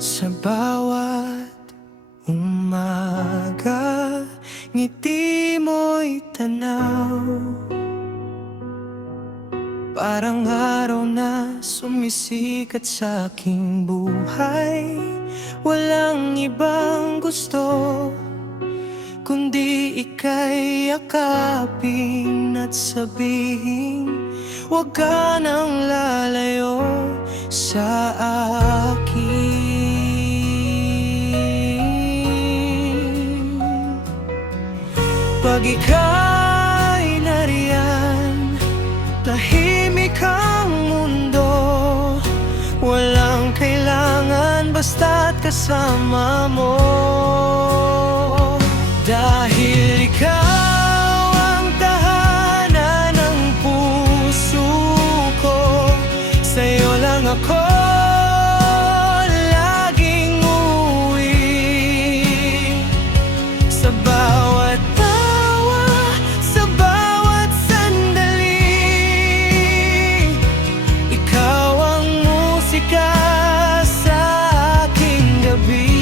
Sa bawat umaga, ngiti mo'y tanaw, parang araw na sumisikat sa aking buhay. Walang ibang gusto kundi ika'y yakapin at sabihin, huwag ka nang lalayo sa akin. Pag ika'y nariyan, tahimik ang mundo. Walang kailangan basta't kasama mo. Dahil ikaw ang tahanan ng puso ko, sa'yo lang ako laging uuwi. Sa bawat tawa, sa bawat sandali, ikaw ang musika sa aking gabi.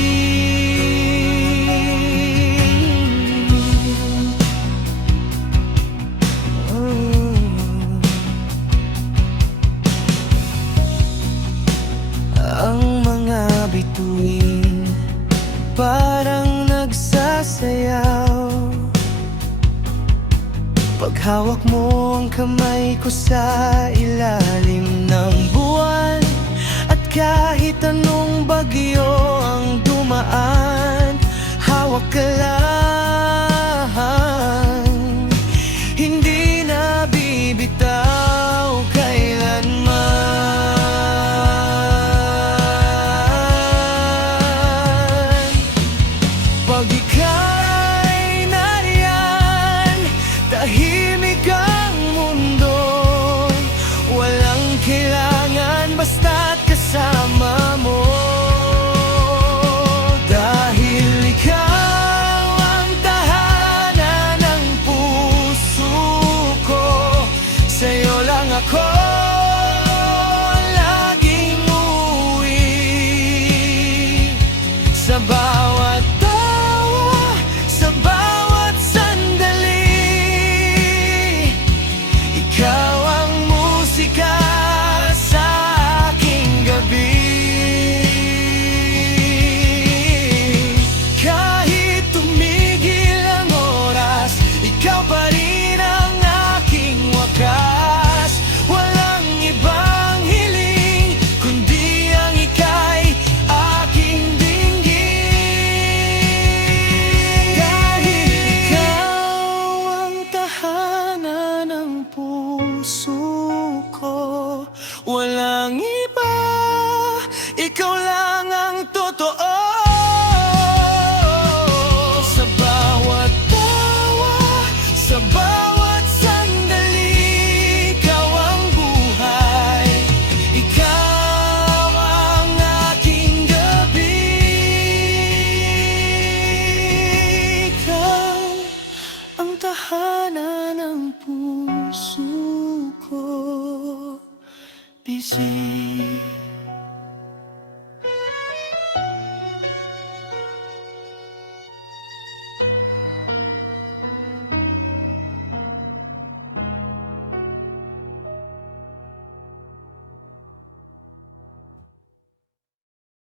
Ang mga bituin parang nagsasayaw, paghawak mo ang kamay ko sa ilalim ng buwan. At kahit anong bagyo ang dumaan, hawak ka lang, hindi na bibitaw kailanman. Pag ika'y nariyan, tahimik ang mundo. Walang kailangan basta't kasama mo. Dahil ikaw ang tahanan ng puso ko, sa'yo lang ako laging uuwi. Sa bawat tawa, sa bawat sandali, ikaw ang musika sa aking gabi. Kahit tumigil ang oras, ikaw pa rin ang aking wakas. Walang ibang hiling kundi ang ika'y aking dinggin. Dahil ikaw ang tahanan ng puso ko, walang iba, ikaw lang ang totoo.